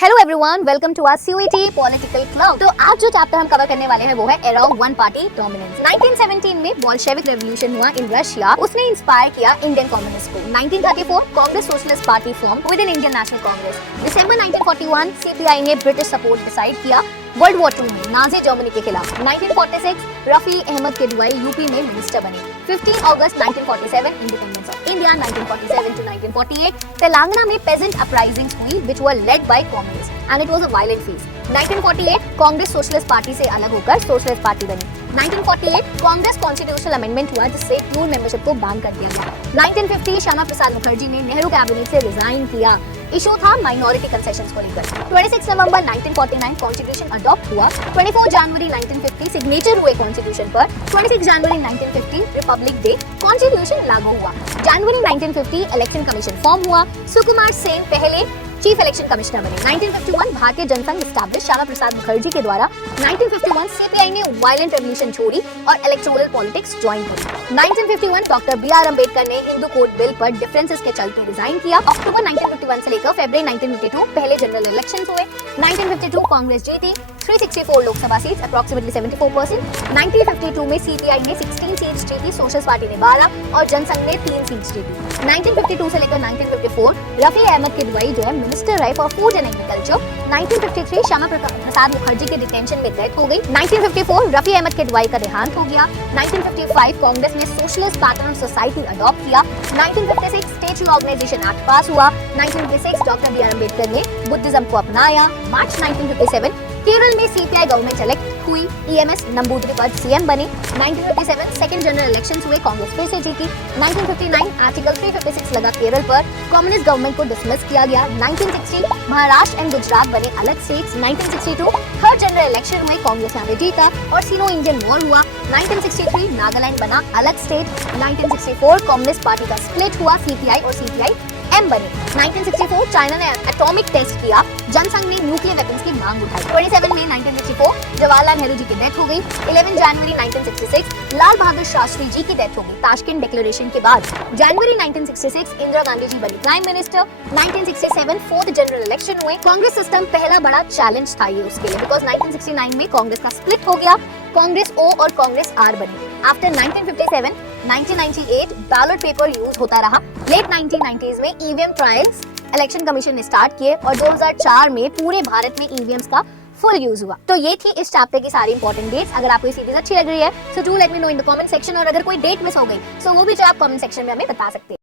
Hello everyone, welcome to our CUET political club. तो आज जो चैप्टर हम कवर करने वाले हैं वो है अराउंड वन पार्टी डोमिनेंस। 1917 में बोल्शेविक रेवोल्यूशन हुआ इन रशिया, उसने इंस्पायर किया इंडियन कम्युनिस्ट को। 1934 Congress socialist party form with in Indian national Congress. December 1941 CPI ने ब्रिटिश सपोर्ट डिसाइड किया वर्ल्ड वॉर 2 में नाजी जर्मनी के खिलाफ। 1946 रफी अहमद किदवाई यूपी में मिनिस्टर बने। 15 अगस्त 1947 independence of India. 1947 to 1948 Telangana में पेजेंट अपराइजिंग्स हुई which were led by Congress and it was a violent phase. 1948 Congress socialist party से अलग होकर सोशलिस्ट पार्टी बनी। 1948 कांग्रेस कॉन्स्टिट्यूशनल अमेंडमेंट हुआ जिससे प्यूर मेंबरशिप को बैन कर दिया गया। 1950 श्यामा प्रसाद मुखर्जी ने नेहरू कैबिनेट से रिजाइन किया। इशू था माइनॉरिटी कंसेशंस को लेकर। 26 नवंबर 1949 कॉन्स्टिट्यूशन अडॉप्ट हुआ। 24 जनवरी 1950 सिग्नेचर हुए कॉन्स्टिट्यूशन पर। 26 जनवरी 1950 रिपब्लिक डे कॉन्स्टिट्यूशन लागू हुआ। जनवरी 1950 इलेक्शन कमीशन फॉर्म हुआ। सुकुमार सेन पहले चीफ इलेक्शन कमिश्नर बने। 1951 भारतीय जनसंघ एस्टैब्लिश श्यामा प्रसाद मुखर्जी के द्वारा। 1951 सीपीआई ने वायलेंट रेवोल्यूशन छोड़ी और इलेक्टोरल पॉलिटिक्स ज्वाइन की। 1951 डॉक्टर बी.आर. अम्बेडकर ने हिंदू कोड बिल पर डिफरेंसेस के चलते रिजाइन किया। अक्टूबर 1951 से लेकर फरवरी 1952 पहले जनरल इलेक्शंस हुए। 1952 कांग्रेस जीती 364 लोकसभा सीट्स अप्रोक्सीमेटली 74%। 1952 में सीपीआई ने 16 सीट्स जीती, सोशलिस्ट पार्टी ने 12 और जनसंघ ने 3 सीट्स जीती। 1952 से लेकर 1954 रफी अहमद किदवाई जो है मिनिस्टर रहे for food and agriculture. 1953 Shyama Prasad Mukherjee के डिटेंशन में डेथ हो गई। 1954 रफी अहमद किदवाई का देहांत हो गया। 1955 कांग्रेस ने सोशलिस्ट पैटर्न सोसाइटी अडॉप्ट किया। 1956 स्टेट ऑर्गेनाइजेशन एक्ट पास हुआ। 1956 डॉक्टर बी.आर. अम्बेडकर ने बुद्धिज्म को अपनाया। मार्च 1957 केरल में सीपीआई गवर्नमेंट इलेक्ट हुई। ईएमएस नंबूदिरी सीएम बने। 1957 सेकंड जनरल इलेक्शंस हुए, कांग्रेस फिर से जीती। 1959 आर्टिकल 356 लगा केरल पर, कम्युनिस्ट गवर्नमेंट को डिसमिस किया गया। 1960 महाराष्ट्र एंड गुजरात बने अलग स्टेट्स। 1962 थर्ड जनरल इलेक्शन हुए, कांग्रेस यहाँ पे जीता और सिनो इंडियन वॉर हुआ। 1963 नागालैंड बना अलग स्टेट। 1964 कम्युनिस्ट पार्टी का स्प्लिट हुआ, सीपीआई और सीपीआई एम बने। 1964 चाइना ने एटॉमिक टेस्ट किया, जनसंघ ने न्यूक्लियर वेपन्स की मांग उठाई। 27 मई 1964 जवाहरलाल नेहरू जी की डेथ हो गई। 11 जनवरी 1966 लाल बहादुर शास्त्री जी की डेथ हो गई ताशकंद डिक्लेरेशन के बाद। जनवरी 1966 इंदिरा गांधी जी बनी prime minister. 1967 fourth general election हुए। कांग्रेस सिस्टम पहला बड़ा चैलेंज था ये उसके लिए, बिकॉज 1969 में कांग्रेस का स्प्लिट हो गया, कांग्रेस ओ और कांग्रेस आर बनी। आफ्टर 1957 1998 बैलेट पेपर यूज होता रहा। लेट 1990s में ईवीएम ट्रायल्स इलेक्शन कमीशन ने स्टार्ट किए और 2004 में पूरे भारत में ईवीएम्स का फुल यूज हुआ। तो ये थी इस चैप्टर की सारी इंपॉर्टेंट डेट्स। अगर आपको ये सीरीज अच्छी लग रही है so do let me know in the comment section, और अगर कोई डेट मिस हो गई सो वो भी जो आप कमेंट सेक्शन में हमें बता सकते हैं।